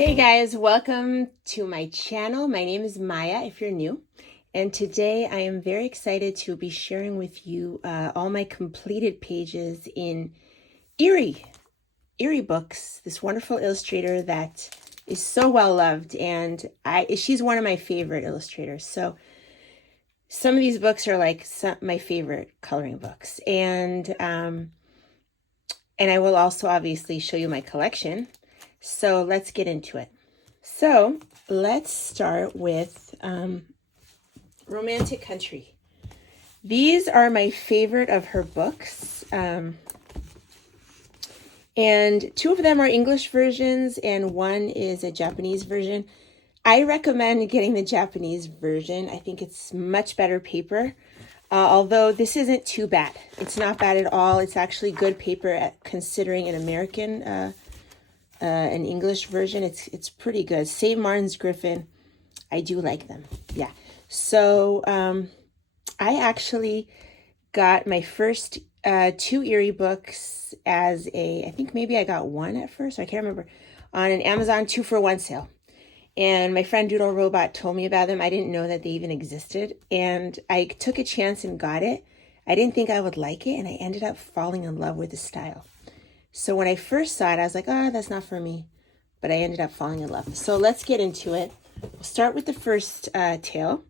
Hey guys, welcome to my channel. My name is Maya if you're new, and today I am very excited to be sharing with you all my completed pages in Eerie books, this wonderful illustrator that is so well loved, and she's one of my favorite illustrators. So some of these books are like my favorite coloring books, and I will also obviously show you my collection. So let's get into it. So let's start with Romantic Country. These are my favorite of her books. And two of them are English versions and one is a Japanese version. I recommend getting the Japanese version. I think it's much better paper. Although this isn't too bad. It's not bad at all. It's actually good paper considering an American an English version. It's pretty good. St. Martin's Griffin, I do like them. Yeah. So I actually got my first two Eerie books as I think maybe I got one at first, I can't remember, on an Amazon 2-for-1 sale. And my friend Doodle Robot told me about them. I didn't know that they even existed. And I took a chance and got it. I didn't think I would like it, and I ended up falling in love with the style. So when I first saw it, I was like, oh, that's not for me. But I ended up falling in love. So let's get into it. We'll start with the first tale,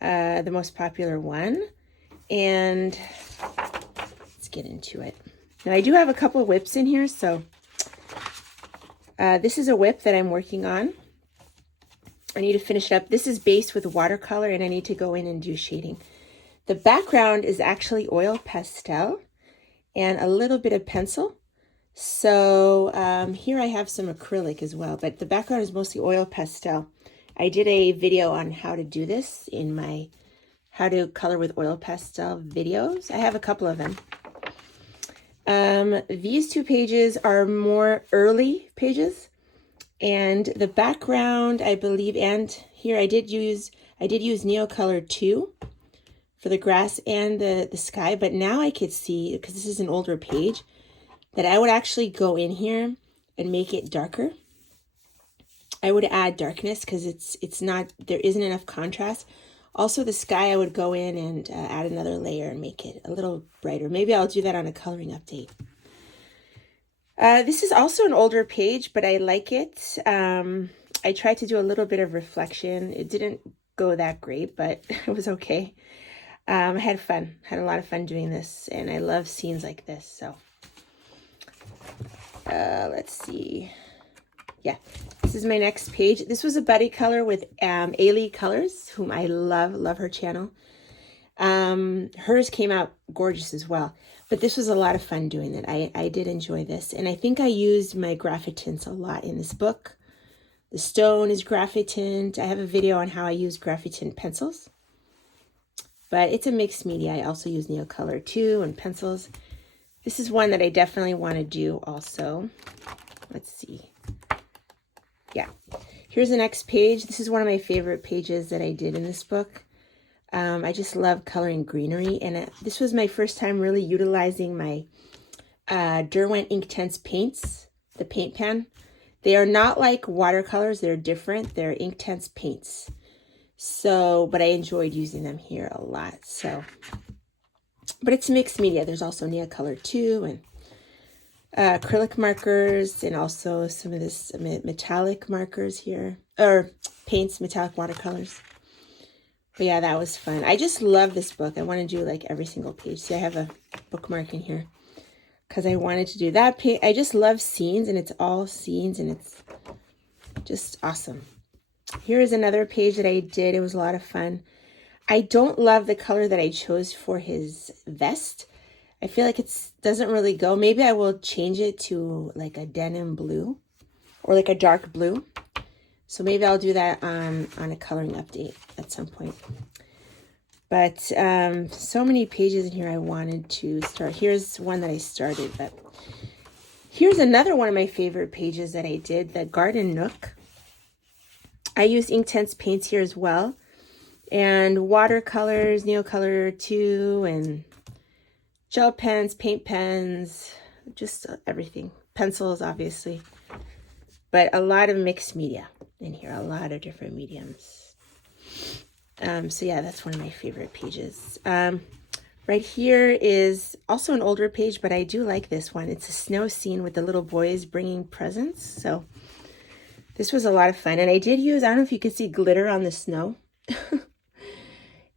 the most popular one. And let's get into it. Now, I do have a couple of whips in here. So this is a whip that I'm working on. I need to finish it up. This is based with watercolor, and I need to go in and do shading. The background is actually oil pastel and a little bit of pencil. So here I have some acrylic as well, but the background is mostly oil pastel. I did a video on how to do this in my how to color with oil pastel videos. I have a couple of them. These two pages are more early pages, and the background, I believe, and here I did use Neocolor 2 for the grass and the sky, but now I could see, because this is an older page, that I would actually go in here and make it darker. I would add darkness because it's not, there isn't enough contrast. Also the sky, I would go in and add another layer and make it a little brighter. Maybe I'll do that on a coloring update. This is also an older page, but I like it. I tried to do a little bit of reflection. It didn't go that great, but it was okay. I had fun, had a lot of fun doing this, and I love scenes like this, so. Let's see. Yeah, this is my next page. This was a buddy color with Eriy Colors, whom I love her channel. Hers came out gorgeous as well, but this was a lot of fun doing it. I did enjoy this, and I think I used my graphitints a lot in this book. The stone is graphitint. I have a video on how I use graphitint pencils, but it's a mixed media. I also use Neocolor 2 and pencils. This is one that I definitely want to do also. Let's see. Yeah. Here's the next page. This is one of my favorite pages that I did in this book. I just love coloring greenery. And this was my first time really utilizing my Derwent Inktense paints, the paint pan. They are not like watercolors. They're different. They're Inktense paints. So, but I enjoyed using them here a lot. So, but it's mixed media. There's also Neocolor 2 and acrylic markers, and also some of this metallic markers here, or paints, metallic watercolors. But yeah, that was fun. I just love this book. I want to do like every single page. See, I have a bookmark in here because I wanted to do that page. I just love scenes, and it's all scenes, and it's just awesome. Here is another page that I did. It was a lot of fun. I don't love the color that I chose for his vest. I feel like it doesn't really go. Maybe I will change it to like a denim blue or like a dark blue. So maybe I'll do that on a coloring update at some point. But so many pages in here I wanted to start. Here's one that I started, but here's another one of my favorite pages that I did, the Garden Nook. I used Inktense paints here as well, and watercolors, Neocolor 2, and gel pens, paint pens, just everything. Pencils, obviously. but a lot of mixed media in here, a lot of different mediums. So yeah, that's one of my favorite pages. Right here is also an older page, but I do like this one. It's a snow scene with the little boys bringing presents. So this was a lot of fun. And I did use, I don't know if you can see glitter on the snow.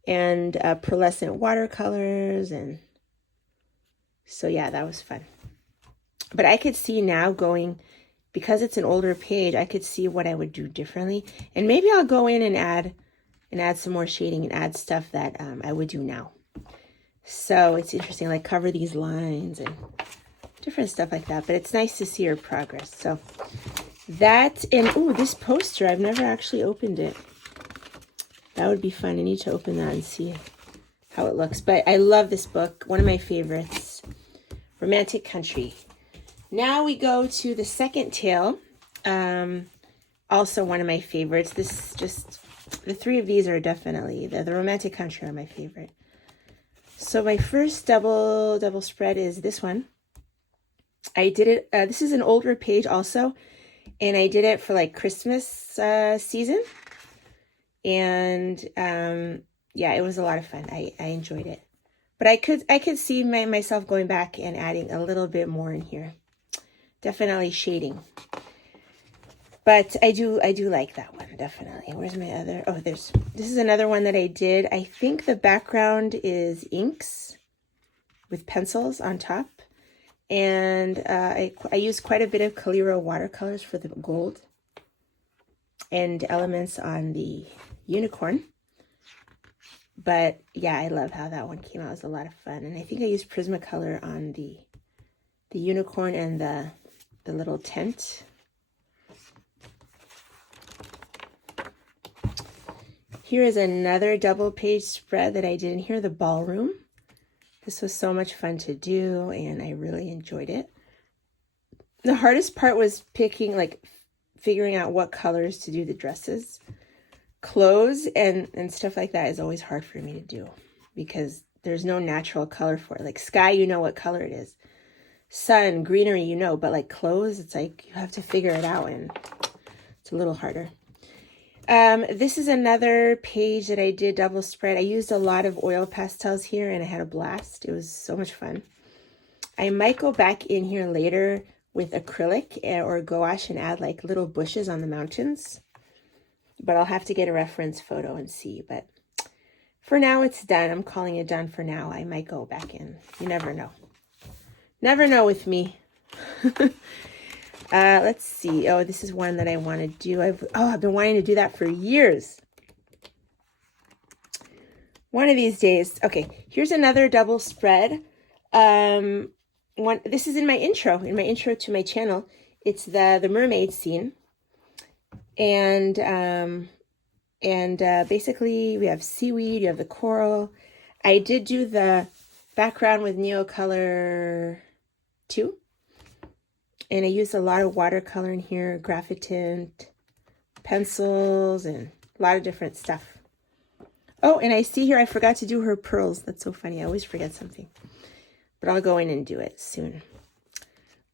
And pearlescent watercolors. And so yeah, that was fun. But I could see now going, because it's an older page, I could see what I would do differently. And maybe I'll go in and add some more shading and add stuff that I would do now. So it's interesting, like cover these lines and different stuff like that. But it's nice to see her progress. So that, and oh, this poster, I've never actually opened it. That would be fun. I need to open that and see how it looks. But I love this book. One of my favorites, Romantic Country. Now we go to the second tale. Also one of my favorites. This just, the three of these are definitely, the Romantic Country are my favorite. So my first double spread is this one. I did it, this is an older page also, and I did it for like Christmas season. And yeah, it was a lot of fun. I enjoyed it. But I could see myself going back and adding a little bit more in here. Definitely shading. But I do like that one, definitely. Where's my other? Oh, this is another one that I did. I think the background is inks with pencils on top. And I used quite a bit of Calero watercolors for the gold and elements on the unicorn. But yeah, I love how that one came out. It was a lot of fun. And I think I used Prismacolor on the unicorn and the little tent. Here is another double page spread that I did in here, the ballroom. This was so much fun to do, and I really enjoyed it. The hardest part was picking, like, figuring out what colors to do the dresses. Clothes and stuff like that is always hard for me to do because there's no natural color for it. Like sky, you know what color it is. Sun, greenery, you know, but like clothes, it's like you have to figure it out, and it's a little harder. This is another page that I did double spread. I used a lot of oil pastels here, and I had a blast. It was so much fun. I might go back in here later with acrylic or gouache and add like little bushes on the mountains. But I'll have to get a reference photo and see. But for now, it's done. I'm calling it done for now. I might go back in. You never know. Never know with me. Let's see. Oh, this is one that I want to do. I've been wanting to do that for years. One of these days. Okay, here's another double spread. This is in my intro to my channel. It's the mermaid scene. And basically we have seaweed, you have the coral. I did do the background with Neocolor 2. And I used a lot of watercolor in here, graphitint, pencils, and a lot of different stuff. Oh, and I see here I forgot to do her pearls. That's so funny. I always forget something. But I'll go in and do it soon.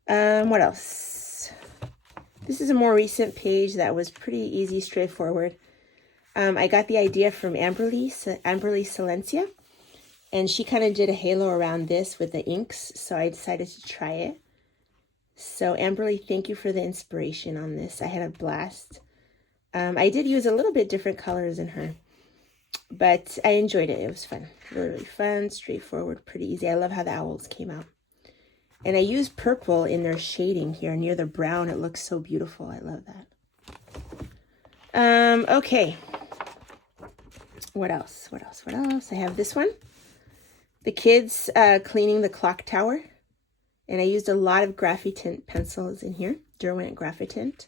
What else? This is a more recent page that was pretty easy, straightforward. I got the idea from amberlie Silencia. And she kind of did a halo around this with the inks. So I decided to try it. So amberlie, thank you for the inspiration on this. I had a blast. I did use a little bit different colors in her, but I enjoyed it. It was fun. Really fun, straightforward, pretty easy. I love how the owls came out. And I used purple in their shading here near the brown. It looks so beautiful. I love that. Okay. What else? I have this one. The kids cleaning the clock tower. And I used a lot of graphitint pencils in here, Derwent graphitint.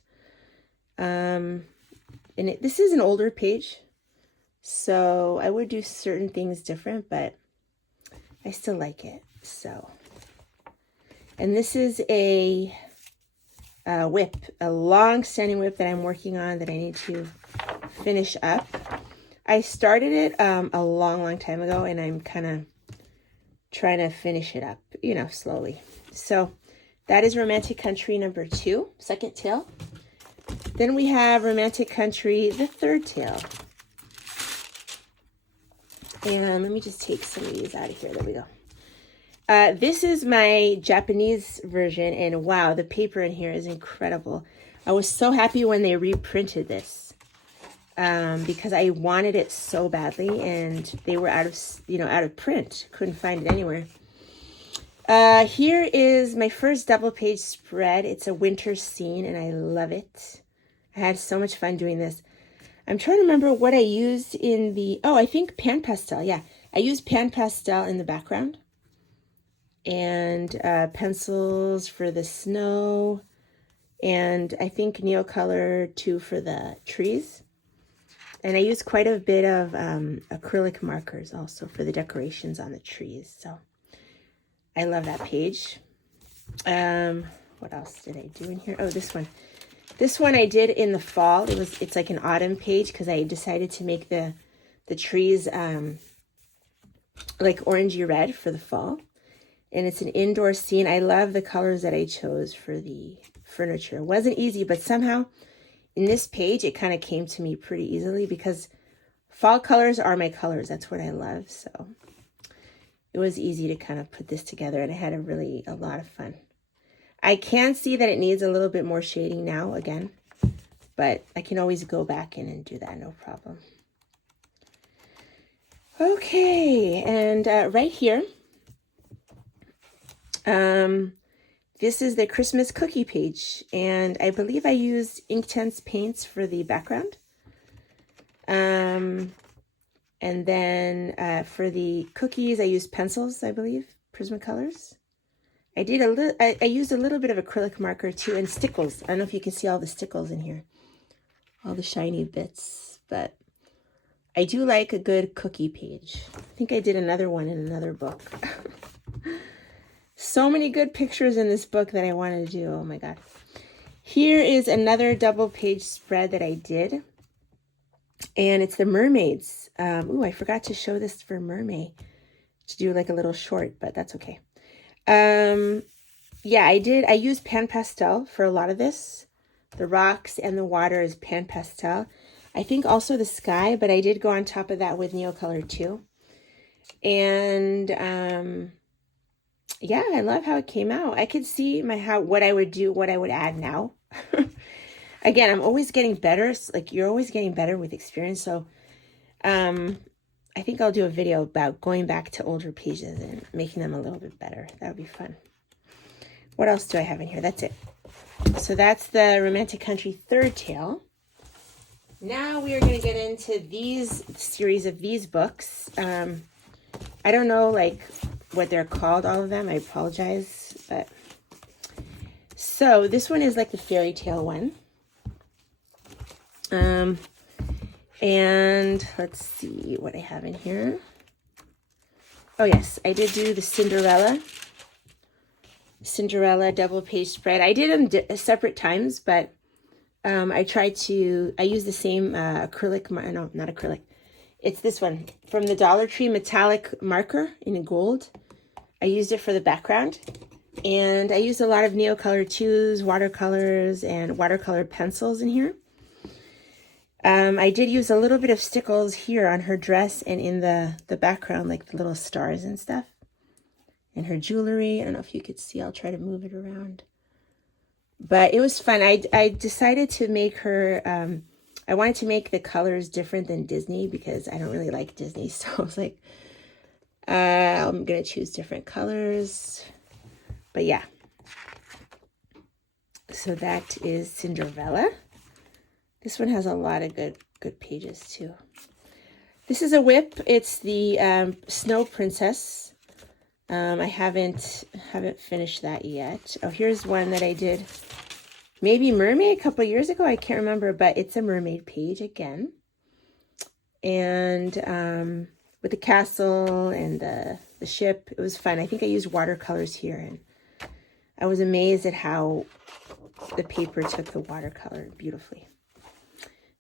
This is an older page, so I would do certain things different, but I still like it. So, and this is a whip, a long-standing whip that I'm working on that I need to finish up. I started it a long time ago, and I'm kind of trying to finish it up, slowly. So that is Romantic Country number 2, second tale. Then we have Romantic Country, the third tale. And let me just take some of these out of here. There we go. This is my Japanese version, and wow, the paper in here is incredible. I was so happy when they reprinted this because I wanted it so badly, and they were out of print. Couldn't find it anywhere. Here is my first double page spread. It's a winter scene, and I love it. I had so much fun doing this. I'm trying to remember what I used in the, I think pan pastel. Yeah, I used pan pastel in the background. And pencils for the snow. And I think Neocolor too for the trees. And I used quite a bit of acrylic markers also for the decorations on the trees. So I love that page. What else did I do in here? Oh, this one. This one I did in the fall. It's like an autumn page because I decided to make the trees like orangey red for the fall. And it's an indoor scene. I love the colors that I chose for the furniture. It wasn't easy, but somehow in this page it kind of came to me pretty easily because fall colors are my colors. That's what I love. So it was easy to kind of put this together, and I had a lot of fun. I can see that it needs a little bit more shading now again, but I can always go back in and do that, no problem. Okay, and right here, this is the Christmas cookie page, and I believe I used Inktense paints for the background. And then for the cookies, I used pencils, I believe, Prismacolors. I used a little bit of acrylic marker too, and stickles. I don't know if you can see all the stickles in here, all the shiny bits, but I do like a good cookie page. I think I did another one in another book. So many good pictures in this book that I wanted to do. Oh my God. Here is another double page spread that I did. And it's the mermaids. I forgot to show this for Mermaid to do like a little short, but that's okay. Yeah, I used pan pastel for a lot of this. The rocks and the water is pan pastel. I think also the sky, but I did go on top of that with Neocolor too. And yeah, I love how it came out. I could see what I would do, what I would add now. Again, I'm always getting better. Like you're always getting better with experience. So I think I'll do a video about going back to older pages and making them a little bit better. That would be fun. What else do I have in here? That's it. So that's the Romantic Country third tale. Now we are going to get into these series of these books. I don't know like what they're called, all of them. I apologize. But so this one is like the fairy tale one. And let's see what I have in here. Oh yes, I did do the Cinderella double page spread. I did them separate times, but I used the same acrylic, no, not acrylic. It's this one from the Dollar Tree metallic marker in gold. I used it for the background, and I used a lot of Neocolor 2s, watercolors, and watercolor pencils in here. I did use a little bit of stickles here on her dress and in the background, like the little stars and stuff. And her jewelry. I don't know if you could see. I'll try to move it around. But it was fun. I decided to make her, I wanted to make the colors different than Disney because I don't really like Disney. So I was like, I'm going to choose different colors. But yeah. So that is Cinderella. This one has a lot of good pages too. This is a whip. It's the Snow Princess. I haven't finished that yet. Oh, here's one that I did maybe Mermaid a couple of years ago. I can't remember, but it's a mermaid page again. And with the castle and the ship, it was fun. I think I used watercolors here, and I was amazed at how the paper took the watercolor beautifully.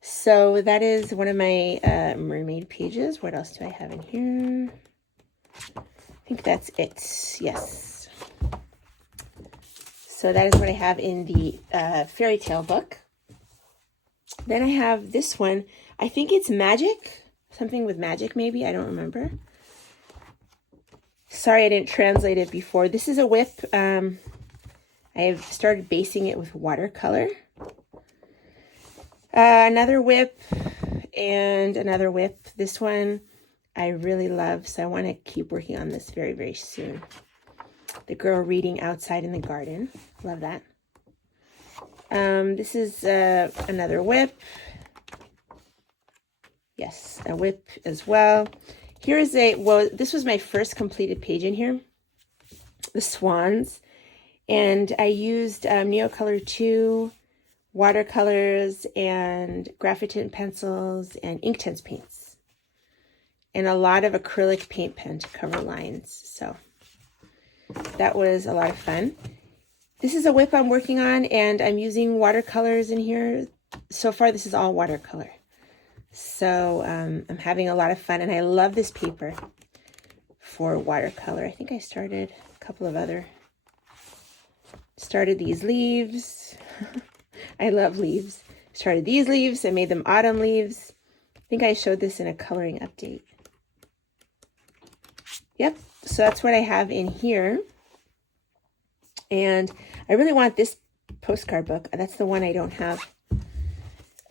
So that is one of my mermaid pages. What else do I have in here? I think that's it. Yes. So that is what I have in the fairy tale book. Then I have this one. I think it's magic. Something with magic, maybe. I don't remember. Sorry, I didn't translate it before. This is a whip. I've started basing it with watercolor. Another whip and another whip. This one I really love, so I want to keep working on this very, very soon. The girl reading outside in the garden. Love that. This is another whip. Yes, a whip as well. Here is this was my first completed page in here. The swans. And I used Neocolor 2, watercolors, and graphitin pencils, and Inktense paints. And a lot of acrylic paint pen to cover lines. So that was a lot of fun. This is a whip I'm working on, and I'm using watercolors in here. So far, this is all watercolor. So I'm having a lot of fun, and I love this paper for watercolor. I think I started a couple of other... Started these leaves. I love leaves. Started these leaves. I made them autumn leaves. I think I showed this in a coloring update. Yep. So that's what I have in here. And I really want this postcard book. That's the one I don't have.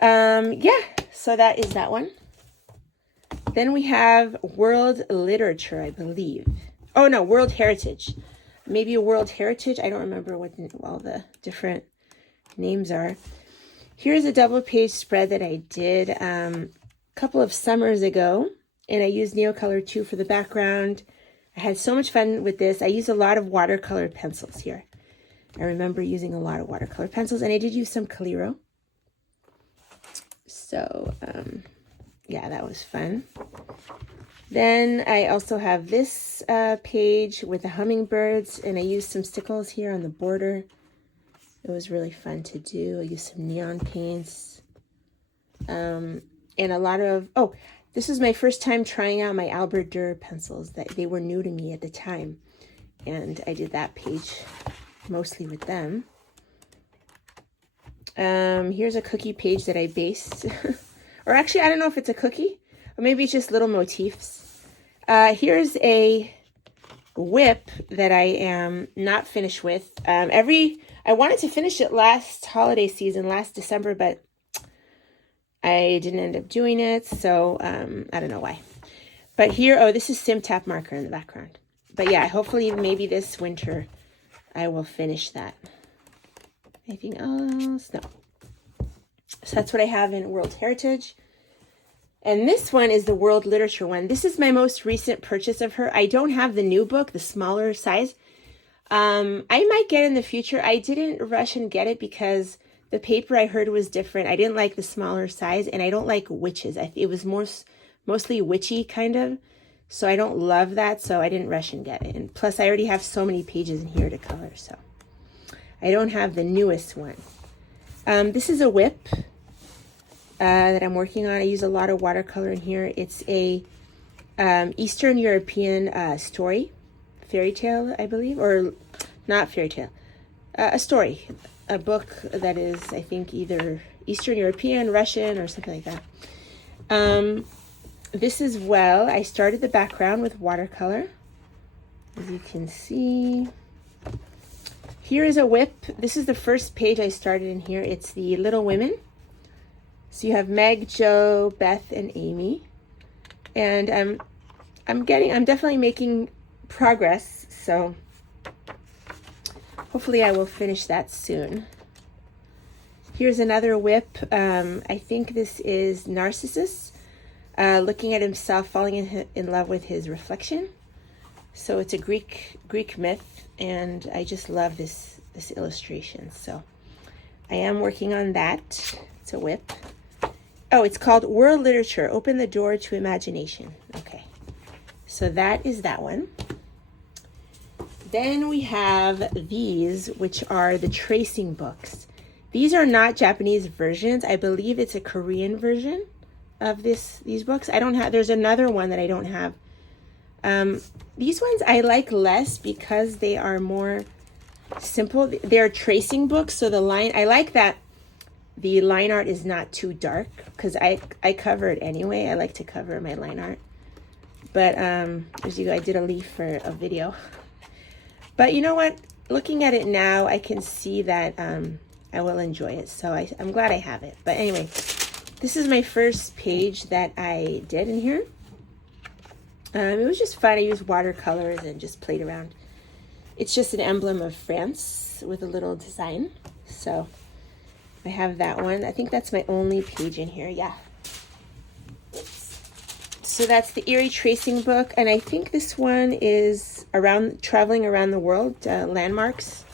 Yeah. So that is that one. Then we have world literature, I believe. Oh, no, world heritage. Maybe a world heritage. I don't remember what all the different names are. Here's a double page spread that I did a couple of summers ago. And I used Neocolor 2 for the background. I had so much fun with this. I used a lot of watercolor pencils here. I remember using a lot of watercolor pencils. And I did use some Calero. So, yeah, that was fun. Then I also have this page with the hummingbirds, and I used some stickles here on the border. It was really fun to do. I used some neon paints. And a lot of, this is my first time trying out my Albert Dürer pencils. They were new to me at the time. And I did that page mostly with them. Here's a cookie page that I based. Or actually, I don't know if it's a cookie. Or maybe it's just little motifs. Here's a whip that I am not finished with. I wanted to finish it last holiday season, last December, but I didn't end up doing it. So I don't know why. But here, this is Sim Tap marker in the background. But yeah, hopefully maybe this winter I will finish that. Anything else? No. So that's what I have in World Heritage. And this one is the World Literature one. This is my most recent purchase of her. I don't have the new book, the smaller size. I might get it in the future. I didn't rush and get it because the paper I heard was different. I didn't like the smaller size, and I don't like witches. It was mostly witchy kind of. So I don't love that, so I didn't rush and get it. And plus, I already have so many pages in here to color, so I don't have the newest one. This is a whip that I'm working on. I use a lot of watercolor in here. It's a Eastern European story, fairy tale, I believe, or not fairy tale, a story, a book that is, I think, either Eastern European, Russian, or something like that. This as well, I started the background with watercolor, as you can see. Here is a whip. This is the first page I started in here. It's the Little Women. So you have Meg, Jo, Beth, and Amy. And I'm definitely making progress. So hopefully I will finish that soon. Here's another whip. I think this is Narcissus, looking at himself, falling in love with his reflection. So it's a Greek myth, and I just love this illustration. So I am working on that. It's a whip. Oh, it's called World Literature, Open the Door to Imagination. Okay, so that is that one. Then we have these, which are the tracing books. These are not Japanese versions. I believe it's a Korean version of these books. I don't have, there's another one that I don't have. These ones I like less because they are more simple. They're tracing books, so the line, I like that the line art is not too dark, because I cover it anyway. I like to cover my line art. But as you go, I did a leaf for a video. But you know what? Looking at it now, I can see that I will enjoy it. So I'm glad I have it. But anyway, this is my first page that I did in here. It was just fun. I used watercolors and just played around. It's just an emblem of France with a little design. So I have that one. I think that's my only page in here. Yeah. So that's the Eerie tracing book. And I think this one is traveling around the world, landmarks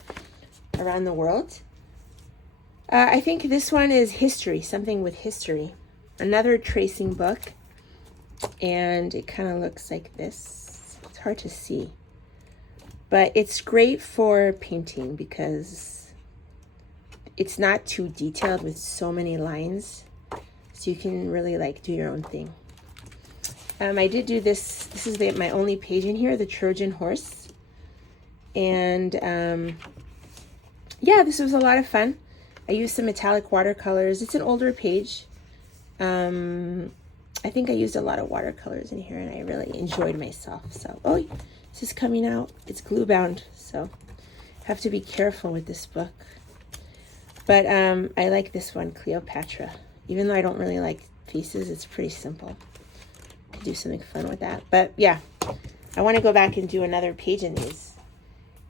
around the world. I think this one is history, something with history. Another tracing book. And it kind of looks like this. It's hard to see. But it's great for painting because it's not too detailed with so many lines. So you can really like do your own thing. I did do this. This is my only page in here, the Trojan horse. And yeah, this was a lot of fun. I used some metallic watercolors. It's an older page. I think I used a lot of watercolors in here and I really enjoyed myself. So, oh, this is coming out. It's glue bound, so have to be careful with this book. But I like this one, Cleopatra. Even though I don't really like faces, it's pretty simple. Could do something fun with that. But yeah, I want to go back and do another page in these.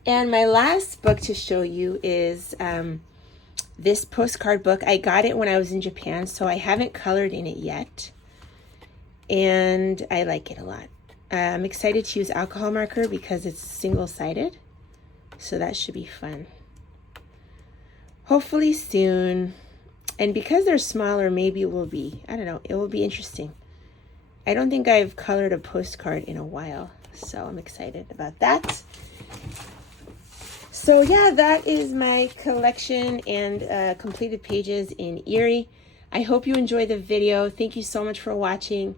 And my last book to show you is this postcard book. I got it when I was in Japan, so I haven't colored in it yet. And I like it a lot. I'm excited to use alcohol marker because it's single-sided. So that should be fun. Hopefully soon. And because they're smaller, maybe it will be, I don't know, it will be interesting. I don't think I've colored a postcard in a while. So I'm excited about that. So yeah, that is my collection and completed pages in Eerie. I hope you enjoyed the video. Thank you so much for watching.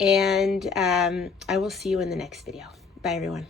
And I will see you in the next video. Bye, everyone.